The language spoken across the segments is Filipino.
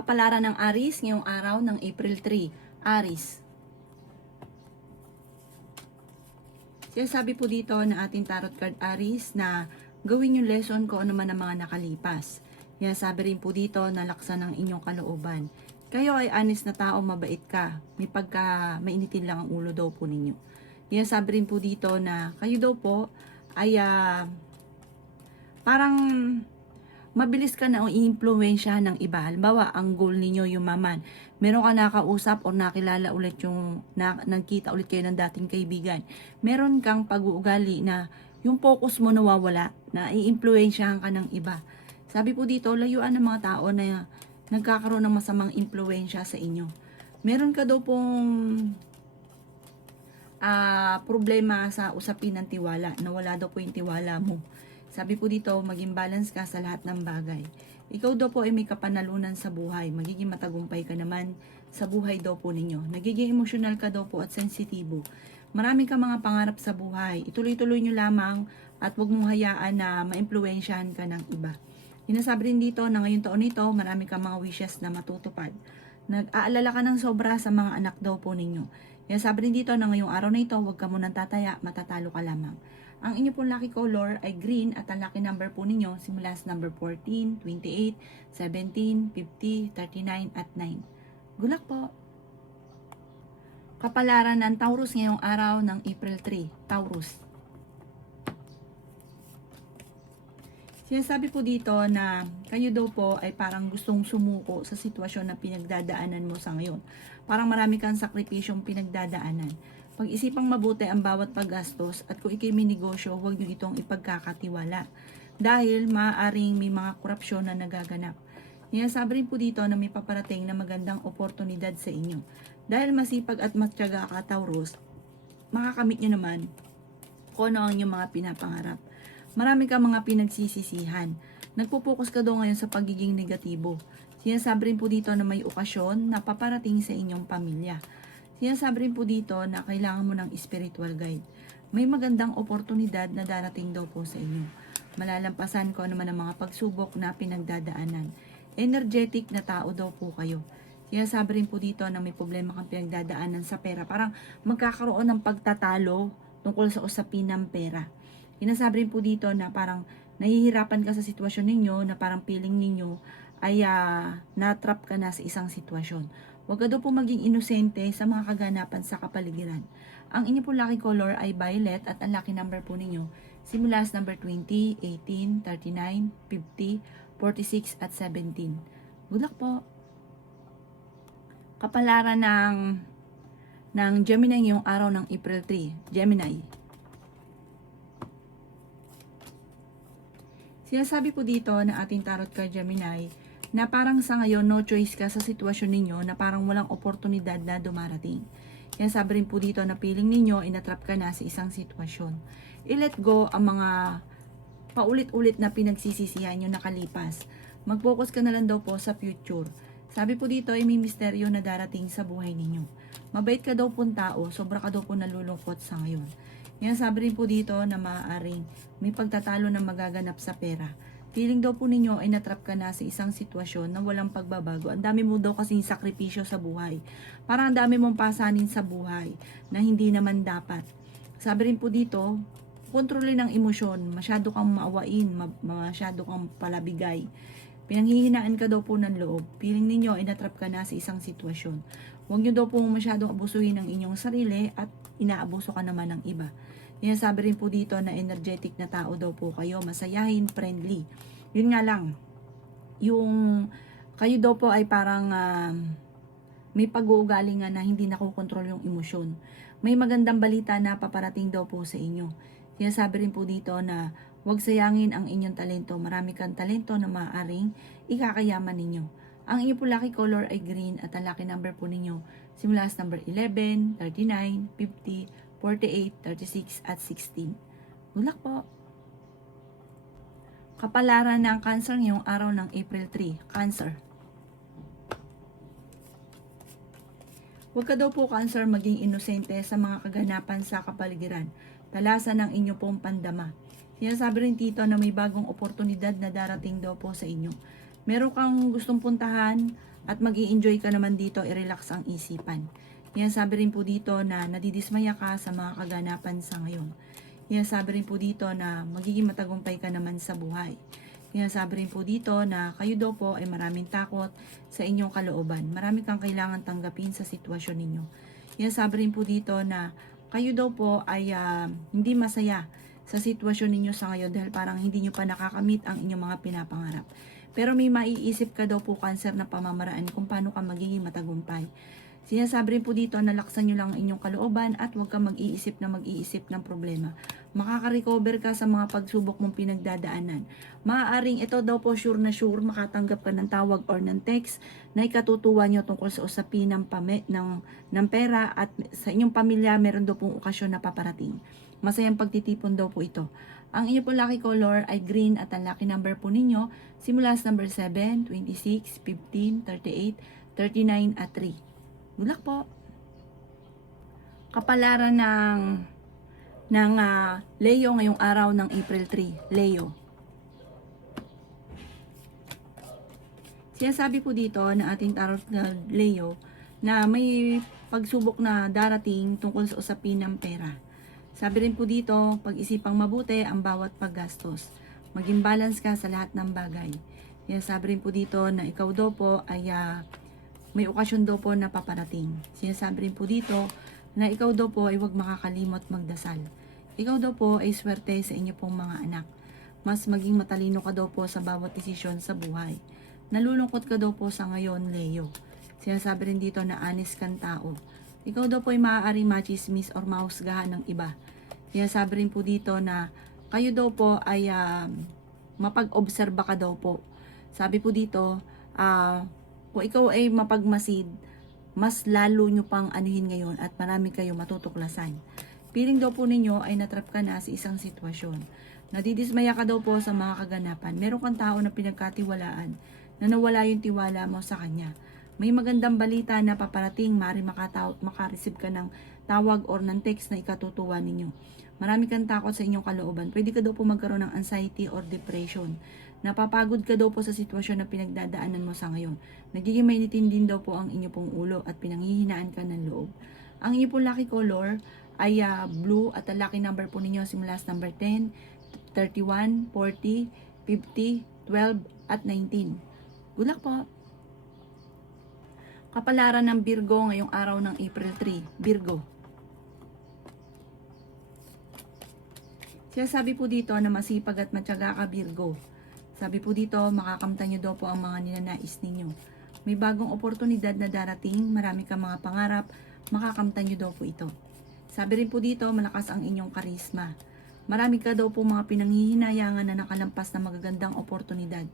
Kapalaran ng Aries ngayong araw ng April 3. Aries. Sinasabi po dito na ating tarot card Aries na gawin yung lesson ko ano man ang mga nakalipas. Sinasabi rin po dito na laksan ng inyong kalooban. Kayo ay honest na tao, mabait ka. May pagka mainitin lang ang ulo daw po ninyo. Sinasabi rin po dito na kayo daw po ay parang mabilis ka na i-impluwensyahan ng iba. Halimbawa, ang goal ninyo yumaman. Meron ka nakausap o nakilala ulit yung nagkita ulit kayo ng dating kaibigan. Meron kang pag-uugali na yung focus mo nawawala, na i-impluwensyahan ka ng iba. Sabi po dito, layuan ng mga tao na nagkakaroon ng masamang impluwensya sa inyo. Meron ka daw pong problema sa usapin ng tiwala. Nawala daw po yung tiwala mo. Sabi po dito, maging balance ka sa lahat ng bagay. Ikaw daw po ay may kapanalunan sa buhay. Magiging matagumpay ka naman sa buhay daw po ninyo. Nagiging emosyonal ka daw po at sensitibo. Marami ka mga pangarap sa buhay. Ituloy-tuloy nyo lamang at huwag mong hayaan na maimpluwensyahan ka ng iba. Sinasabi rin dito na ngayong taon nito, marami ka mga wishes na matutupad. Nag-aalala ka ng sobra sa mga anak daw po ninyo. Sinasabi rin dito na ngayong araw na ito, huwag ka munang tataya, matatalo ka lamang. Ang inyo pong lucky color ay green at ang lucky number po ninyo simula sa number 14, 28, 17, 50, 39 at 9. Good luck po! Kapalaran ng Taurus ngayong araw ng April 3. Taurus. Sinasabi po dito na kayo daw po ay parang gustong sumuko sa sitwasyon na pinagdadaanan mo sa ngayon. Parang marami kang sakripisyong pinagdadaanan. Pag-isipang mabuti ang bawat paggastos at kung ikay may negosyo, huwag nyo itong ipagkakatiwala. Dahil maaaring may mga korupsyon na nagaganap. Sinasabi rin po dito na may paparating na magandang oportunidad sa inyo. Dahil masipag at matyaga ka, Taurus, makakamit nyo naman kung ano ang inyong mga pinapangarap. Marami ka mga pinagsisisihan. Nagpo-focus ka daw ngayon sa pagiging negatibo. Sinasabi rin po dito na may okasyon na paparating sa inyong pamilya. Sinasabi rin po dito na kailangan mo ng spiritual guide. May magandang oportunidad na darating daw po sa inyo. Malalampasan ko naman ang mga pagsubok na pinagdadaanan. Energetic na tao daw po kayo. Sinasabi rin po dito na may problema kang pinagdadaanan sa pera. Parang magkakaroon ng pagtatalo tungkol sa usapin ng pera. Sinasabi rin po dito na parang nahihirapan ka sa sitwasyon ninyo, na parang feeling ninyo ay na-trap ka na sa isang sitwasyon. Huwag ka daw po maging inosente sa mga kaganapan sa kapaligiran. Ang inyo po lucky color ay violet at ang lucky number po ninyo simula sa number 20, 18, 39, 50, 46 at 17. Good luck po! Kapalaran ng Gemini ngayong araw ng April 3. Gemini. Sinasabi po dito na ating tarot card Gemini na parang sa ngayon no choice ka sa sitwasyon ninyo na parang walang oportunidad na dumarating. Sinasabi rin po dito na feeling ninyo inatrap ka na sa isang sitwasyon. I-let go ang mga paulit-ulit na pinagsisisihan nyo nakalipas. Mag-focus ka na lang daw po sa future. Sabi po dito ay may misteryo na darating sa buhay ninyo. Mabait ka daw po tao, sobra ka daw po nalulungkot sa ngayon. Sabi rin po dito na maaaring may pagtatalo na magaganap sa pera. Feeling daw po ninyo ay natrap ka na sa isang sitwasyon na walang pagbabago. Ang dami mo daw kasing sakripisyo sa buhay. Parang ang dami mong pasanin sa buhay na hindi naman dapat. Sabi rin po dito, kontrolin ang emosyon. Masyado kang maawain, masyado kang palabigay. Pinanghihinaan ka daw po ng loob. Feeling ninyo ay natrap ka na sa isang sitwasyon. Huwag nyo daw po masyadong abusuhin ang inyong sarili at inaabuso ka naman ng iba. Sinasabi rin po dito na energetic na tao daw po kayo, masayahin, friendly. Yun nga lang, yung kayo daw po ay parang may pag-uugali nga na hindi nakokontrol yung emosyon. May magandang balita na paparating daw po sa inyo. Sinasabi rin po dito na huwag sayangin ang inyong talento. Marami kang talento na maaaring ikakayaman ninyo. Ang inyong po lucky color ay green at ang lucky number po ninyo simula sa number 11, 39, 50, 48, 36 at 16. Good luck po! Kapalaran ng Cancer ngayong araw ng April 3. Cancer. Huwag ka daw po Cancer maging inosente sa mga kaganapan sa kapaligiran. Talasan ng inyo pong pandama. Sinasabi rin dito na may bagong oportunidad na darating daw po sa inyo. Meron kang gustong puntahan at mag-i-enjoy ka naman dito, i-relax ang isipan. Yan sabi rin po dito na nadidismaya ka sa mga kaganapan sa ngayon. Yan sabi rin po dito na magiging matagumpay ka naman sa buhay. Yan sabi rin po dito na kayo daw po ay maraming takot sa inyong kalooban. Marami kang kailangan tanggapin sa sitwasyon ninyo. Yan sabi rin po dito na kayo daw po ay hindi masaya sa sitwasyon ninyo sa ngayon dahil parang hindi nyo pa nakakamit ang inyong mga pinapangarap. Pero may maiisip ka daw po, Cancer, na pamamaraan kung paano ka magiging matagumpay. Sinasabi rin po dito na laksan nyo lang ang inyong kalooban at huwag kang mag-iisip ng problema. Makaka-recover ka sa mga pagsubok mong pinagdadaanan. Maaaring ito daw po sure na sure makatanggap ka ng tawag or ng text na ikatutuwa nyo tungkol sa usapin ng pera at sa inyong pamilya meron daw pong okasyon na paparating. Masayang pagtitipon daw po ito. Ang inyo po lucky color ay green at ang lucky number po ninyo simula sa number 7, 26, 15, 38, 39 at 3. Good luck po. Kapalaran ng Leo ngayong araw ng April 3. Leo. Sinasabi po dito na ating tarot na Leo na may pagsubok na darating tungkol sa usapin ng pera. Sabi rin po dito, pag-isipang mabuti ang bawat paggastos. Maging balance ka sa lahat ng bagay. Sinasabi rin po dito na ikaw daw po ay may okasyon daw po na paparating. Sinasabi rin po dito na ikaw daw po ay huwag makakalimot magdasal. Ikaw daw po ay swerte sa inyo pong mga anak. Mas maging matalino ka daw po sa bawat desisyon sa buhay. Nalulungkot ka daw po sa ngayon, Leo. Sinasabi rin dito na honest kang tao. Ikaw daw po ay maaaring machismis or mahusgahan ng iba. Sinasabi rin po dito na kayo daw po ay mapag-obserba ka daw po. Sabi po dito, kung ikaw ay mapagmasid, mas lalo nyo pang anuhin ngayon at marami kayo matutuklasan. Piling daw po ninyo ay natrap ka na sa isang sitwasyon. Nadidismaya ka daw po sa mga kaganapan. Meron kang tao na pinagkatiwalaan na nawala yung tiwala mo sa kanya. May magandang balita na paparating, maaari makareceive ka ng tawag or ng text na ikatutuwa ninyo. Marami kang takot sa inyong kalooban. Pwede ka daw po magkaroon ng anxiety or depression. Napapagod ka daw po sa sitwasyon na pinagdadaanan mo sa ngayon. Nagiging mainitin din daw po ang inyo pong ulo at pinanghihinaan ka ng loob. Ang inyo pong lucky color ay blue at ang lucky number po ninyo simula sa number 10, 31, 40, 50, 12 at 19. Good luck po! Kapalaran ng Virgo ngayong araw ng April 3. Virgo. Sinasabi po dito na masipag at matyaga ka, Virgo. Sabi po dito, makakamtan nyo daw po ang mga ninanais ninyo. May bagong oportunidad na darating, marami kang mga pangarap, makakamtan nyo daw po ito. Sabi rin po dito, malakas ang inyong karisma. Marami ka daw po mga pinanghihinayangan na nakalampas na magagandang oportunidad.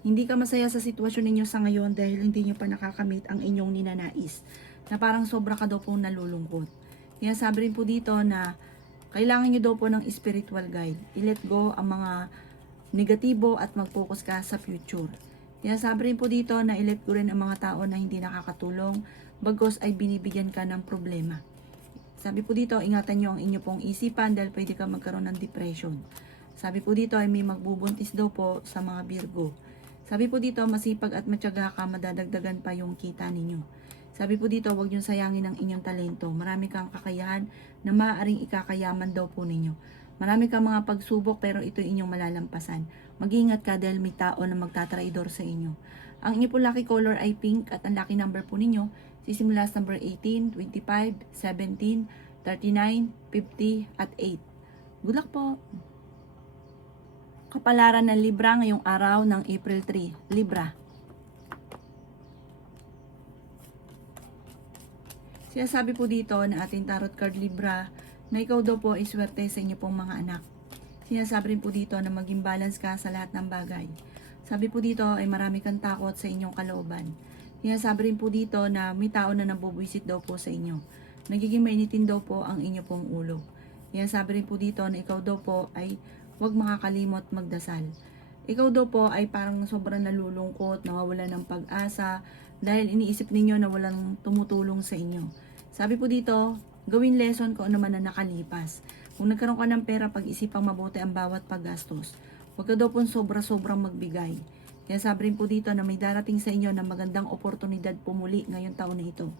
Hindi ka masaya sa sitwasyon ninyo sa ngayon dahil hindi nyo pa nakakamit ang inyong ninanais, na parang sobra ka daw po nalulungkot. Kaya sabi rin po dito na kailangan nyo daw po ng spiritual guide. I-let go ang mga negatibo at mag-focus ka sa future. Kaya sabi rin po dito na i-let go rin ang mga tao na hindi nakakatulong, bagos ay binibigyan ka ng problema. Sabi po dito, ingatan nyo ang inyo pong isipan dahil pwede ka magkaroon ng depression. Sabi po dito ay may magbubuntis daw po sa mga Virgo. Sabi po dito, masipag at matyaga ka, madadagdagan pa yung kita ninyo. Sabi po dito, huwag niyong sayangin ang inyong talento. Marami kang kakayahan na maaaring ikakayaman daw po ninyo. Marami kang mga pagsubok pero ito inyong malalampasan. Mag-iingat ka dahil may tao na magtatraidor sa inyo. Ang inyo po lucky color ay pink at ang lucky number po ninyo sisimula sa number 18, 25, 17, 39, 50 at 8. Good luck po! Kapalaran ng Libra ngayong araw ng April 3. Libra. Sinasabi po dito na ating tarot card Libra na ikaw daw po ay swerte sa inyo pong mga anak. Sinasabi rin po dito na maging balance ka sa lahat ng bagay. Sabi po dito ay marami kang takot sa inyong kalooban. Sinasabi rin po dito na may tao na nabubwisit daw po sa inyo. Nagiging mainitin daw po ang inyo pong ulo. Sinasabi rin po dito na ikaw daw po ay huwag makakalimot magdasal. Ikaw daw po ay parang sobrang nalulungkot, nawawala ng pag-asa dahil iniisip ninyo na walang tumutulong sa inyo. Sabi po dito, gawin lesson kung ano man na nakalipas. Kung nagkaroon ka ng pera, pag-isipang mabuti ang bawat paggastos. Huwag ka daw po sobra-sobrang magbigay. Kaya sabi rin po dito na may darating sa inyo na magandang oportunidad pumuli ngayong taon na ito.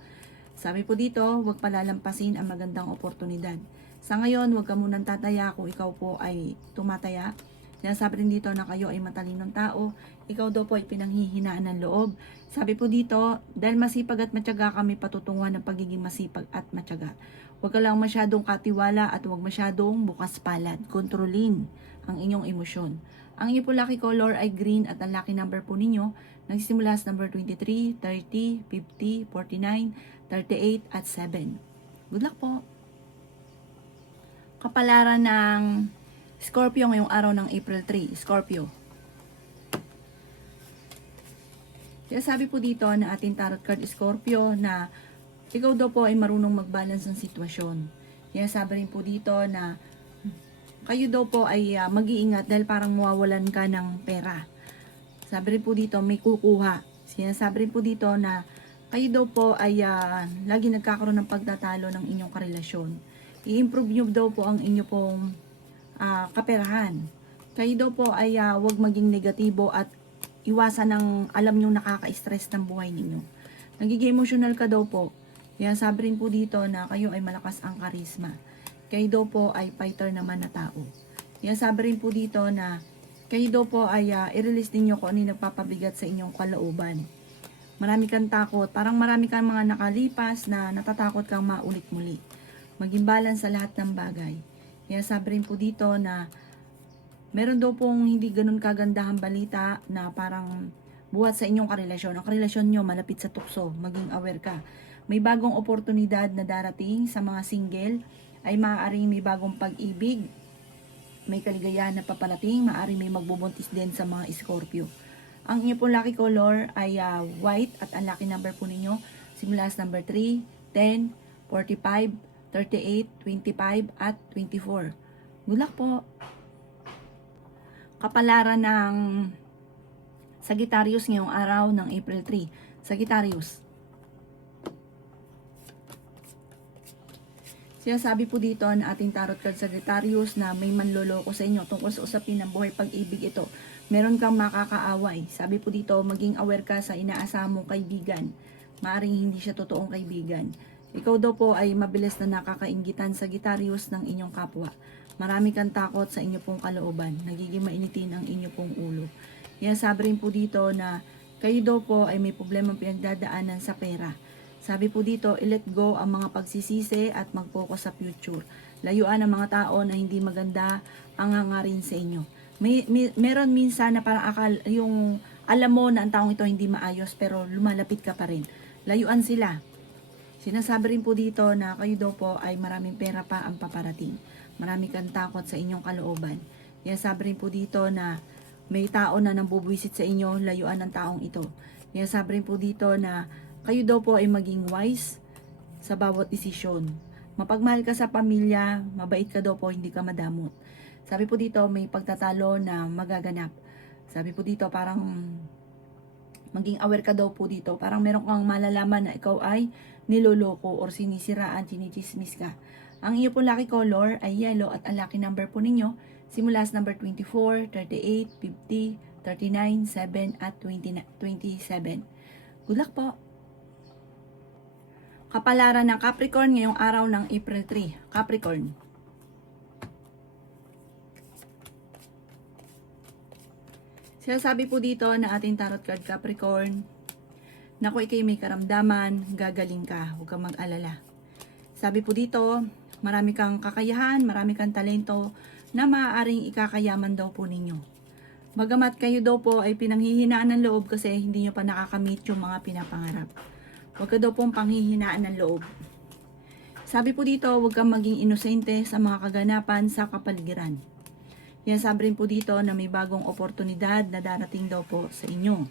Sabi po dito, huwag palalampasin ang magandang oportunidad. Sa ngayon, huwag ka munang tataya kung ikaw po ay tumataya. Kaya sabi rin dito na kayo ay matalinong tao, ikaw daw po ay pinanghihinaan ng loob. Sabi po dito, dahil masipag at matyaga kami patutunguhan ng pagiging masipag at matyaga. Huwag ka lang masyadong katiwala at huwag masyadong bukas palad. Kontrolin ang inyong emosyon. Ang inyong po lucky color ay green at ang lucky number po ninyo nagsisimula sa number 23, 30, 50, 49, 38 at 7. Good luck po! Kapalaran ng Scorpio ngayong araw ng April 3. Scorpio. Kaya sabi po dito na ating tarot card Scorpio na ikaw daw po ay marunong mag-balance ng sitwasyon. Kaya sabi rin po dito na kayo daw po ay mag-iingat dahil parang mawawalan ka ng pera. Sabi rin po dito may kukuha. Sinasabi rin po dito na kayo daw po ay lagi nagkakaroon ng pagtatalo ng inyong karelasyon. I-improve nyo daw po ang inyo pong kaperahan. Kayo daw po ay wag maging negatibo at iwasan ng alam nyo nakaka-stress ng buhay ninyo. Nagiging emotional ka daw po. Kaya sabi rin po dito na kayo ay malakas ang karisma. Kayo daw po ay fighter naman na tao. Kaya sabi rin po dito na kayo daw po ay i-release ninyo kung ano yung nagpapabigat sa inyong kalooban. Marami kang takot, parang marami kang mga nakalipas na natatakot kang maulit muli. Maging balance sa lahat ng bagay. Kaya sabi rin po dito na meron daw pong hindi ganun kagandahang balita na parang buhat sa inyong karelasyon. Ang karelasyon nyo malapit sa tukso, maging aware ka. May bagong oportunidad na darating sa mga single, ay maaaring may bagong pag-ibig, may kaligayahan na paparating, maaaring may magbubuntis din sa mga Scorpio. Ang inyo pong lucky color ay white at ang lucky number po ninyo simula sa number 3, 10, 45, 38, 25 at 24. Good luck po! Kapalaran ng Sagittarius ngayong araw ng April 3. Sagittarius. Sinasabi po dito na ating tarot card Sagittarius na may manloloko sa inyo tungkol sa usapin ng buhay pag-ibig ito. Meron kang makakaaway. Sabi po dito, maging aware ka sa inaasahan mong kaibigan. Maaring hindi siya totoong kaibigan. Ikaw daw po ay mabilis na nakakainggitan Sagittarius ng inyong kapwa. Marami kang takot sa inyo pong kalooban. Nagiging mainitin ang inyo pong ulo. Kaya sabi rin po dito na kayo daw po ay may problemang pinagdadaanan sa pera. Sabi po dito, i-let go ang mga pagsisisi at mag-focus sa future. Layuan ang mga tao na hindi maganda ang hangarin sa inyo. Meron minsan na parang yung alam mo na ang taong ito hindi maayos pero lumalapit ka pa rin. Layuan sila. Sinasabi rin po dito na kayo daw po ay maraming pera pa ang paparating. Marami kang takot sa inyong kalooban. Kaya sabi rin po dito na may tao na nambubwisit sa inyo, layuan ng taong ito. Kaya sabi rin po dito na kayo daw po ay maging wise sa bawat desisyon. Mapagmahal ka sa pamilya, mabait ka daw po, hindi ka madamot. Sabi po dito, may pagtatalo na magaganap. Sabi po dito, parang maging aware ka daw po dito. Parang meron kang malalaman na ikaw ay niloloko or sinisiraan, chinichismis ka. Ang iyo po lucky color ay yellow at ang lucky number po ninyo simula sa number 24, 38, 50, 39, 7 at 27. Good luck po! Kapalaran ng Capricorn ngayong araw ng April 3. Capricorn. Sinasabi po dito na ating tarot card Capricorn, na kung ikay may karamdaman, gagaling ka, huwag kang mag-alala. Sabi po dito, marami kang kakayahan, marami kang talento na maaaring ikakayaman daw po ninyo. Bagamat kayo daw po ay pinanghihinaan ng loob kasi hindi nyo pa nakakamit yung mga pinapangarap. Huwag ka daw pong panghihinaan ng loob. Sabi po dito, huwag kang maging inosente sa mga kaganapan sa kapaligiran. Yan sabi rin po dito na may bagong oportunidad na darating daw po sa inyo.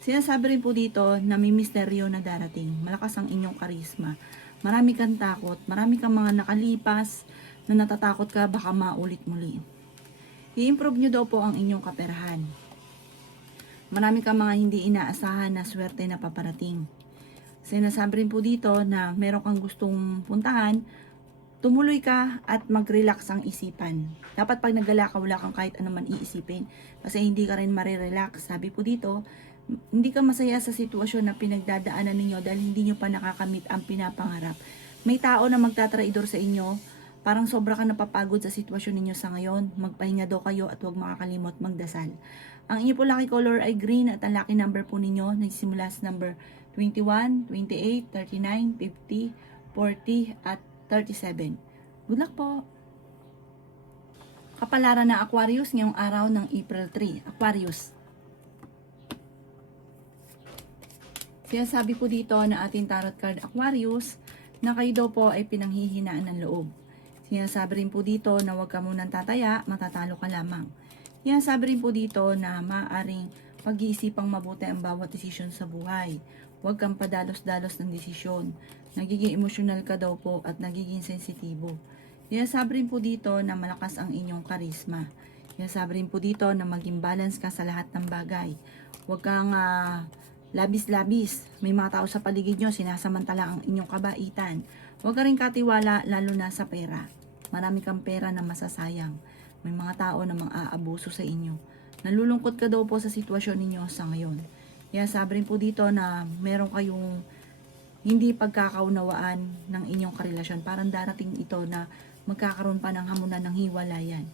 Sinasabi rin po dito na may misteryo na darating. Malakas ang inyong karisma. Marami kang takot, marami kang mga nakalipas na natatakot ka baka maulit muli. I-improve nyo daw po ang inyong kaperahan. Marami kang mga hindi inaasahan na swerte na paparating. Sinasabi rin po dito na meron kang gustong puntahan tumuloy ka at mag-relax ang isipan. Dapat pag naggala ka, wala kang kahit ano man iisipin. Kasi hindi ka rin marirelax. Sabi po dito, hindi ka masaya sa sitwasyon na pinagdadaanan ninyo dahil hindi nyo pa nakakamit ang pinapangarap. May tao na magtatraidor sa inyo, parang sobra ka napapagod sa sitwasyon ninyo sa ngayon. Magpahinga daw kayo at huwag makakalimot magdasal. Ang inyo po lucky color ay green at ang lucky number po ninyo nagsimula sa number 21, 28, 39, 50, 40 at 37. Good luck po! Kapalaran ng Aquarius ngayong araw ng April 3. Aquarius. Sinasabi po dito na ating tarot card Aquarius na kayo daw po ay pinanghihinaan ng loob. Sinasabi rin po dito na huwag ka munang tataya, matatalo ka lamang. Sinasabi rin po dito na maaring pag-iisipang mabuti ang bawat desisyon sa buhay. Huwag kang padalos-dalos ng desisyon. Nagiging emosyonal ka daw po at nagiging sensitibo. Sinasabi rin po dito na malakas ang inyong karisma. Sinasabi rin po dito na maging balance ka sa lahat ng bagay. Huwag kang labis-labis. May mga tao sa paligid nyo, sinasamantala ang inyong kabaitan. Huwag ka rin katiwala, lalo na sa pera. Marami kang pera na masasayang. May mga tao na mang-aabuso sa inyo. Nalulungkot ka daw po sa sitwasyon ninyo sa ngayon. Kaya sabi rin po dito na meron kayong hindi pagkakaunawaan ng inyong karelasyon. Parang darating ito na magkakaroon pa ng hamunan ng hiwalayan.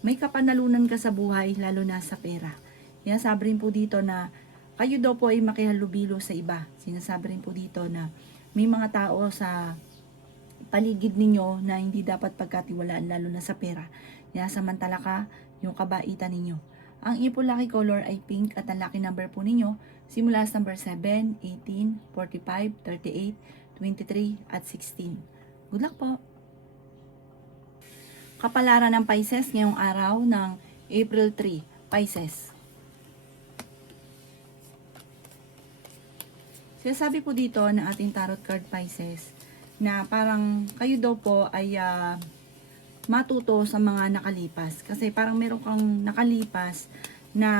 May kapanalunan ka sa buhay, lalo na sa pera. Kaya sabi rin po dito na kayo daw po ay makihalubilo sa iba. Sinasabi rin po dito na may mga tao sa paligid ninyo na hindi dapat pagkatiwalaan, lalo na sa pera. Kaya samantala ka yung kabaitan ninyo. Ang ipo lucky color ay pink at ang lucky number po ninyo simula sa number 7, 18, 45, 38, 23 at 16. Good luck po! Kapalaran ng Pisces ngayong araw ng April 3. Pisces. Sinasabi po dito na ating tarot card Pisces na parang kayo daw po ay matuto sa mga nakalipas. Kasi parang meron kang nakalipas na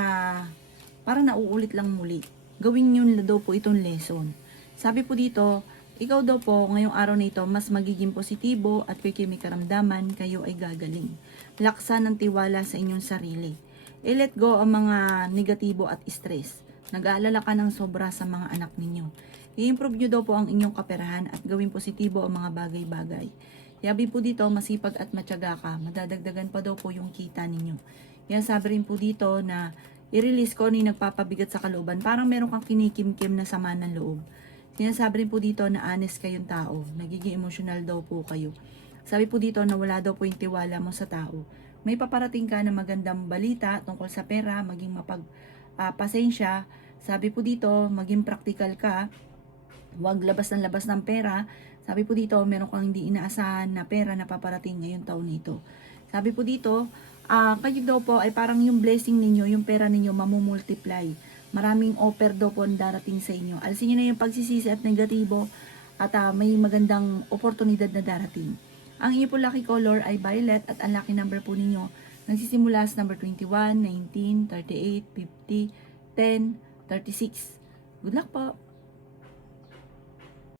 parang nauulit lang muli. Gawin nyo daw po itong lesson. Sabi po dito, ikaw daw po ngayong araw na ito mas magiging positibo at kung may karamdaman, kayo ay gagaling. Laksan ng tiwala sa inyong sarili. I-let go ang mga negatibo at stress. Nag-aalala ka ng sobra sa mga anak ninyo. I-improve nyo daw po ang inyong kaperahan at gawing positibo ang mga bagay-bagay. Yabi po dito, masipag at matyaga ka. Madadagdagan pa daw po yung kita ninyo. Yan sabi rin po dito na i-release ko ni nagpapabigat sa kalooban. Parang meron kang kinikimkim na sama ng loob. Sinasabi rin po dito na honest kayong tao. Nagiging emotional daw po kayo. Sabi po dito na wala daw po yung tiwala mo sa tao. May paparating ka na magandang balita tungkol sa pera, maging pasensya. Sabi po dito, maging practical ka. Huwag labas ng pera. Sabi po dito, meron kang hindi inaasahan na pera na paparating ngayong taon nito. Sabi po dito, kayo daw po ay parang yung blessing ninyo, yung pera ninyo mamumultiply. Maraming offer daw po darating sa inyo. Alisin nyo na yung pagsisisi at negatibo at may magandang oportunidad na darating. Ang inyo po lucky color ay violet at ang lucky number po ninyo nagsisimula sa number 21, 19, 38, 50, 10, 36. Good luck po!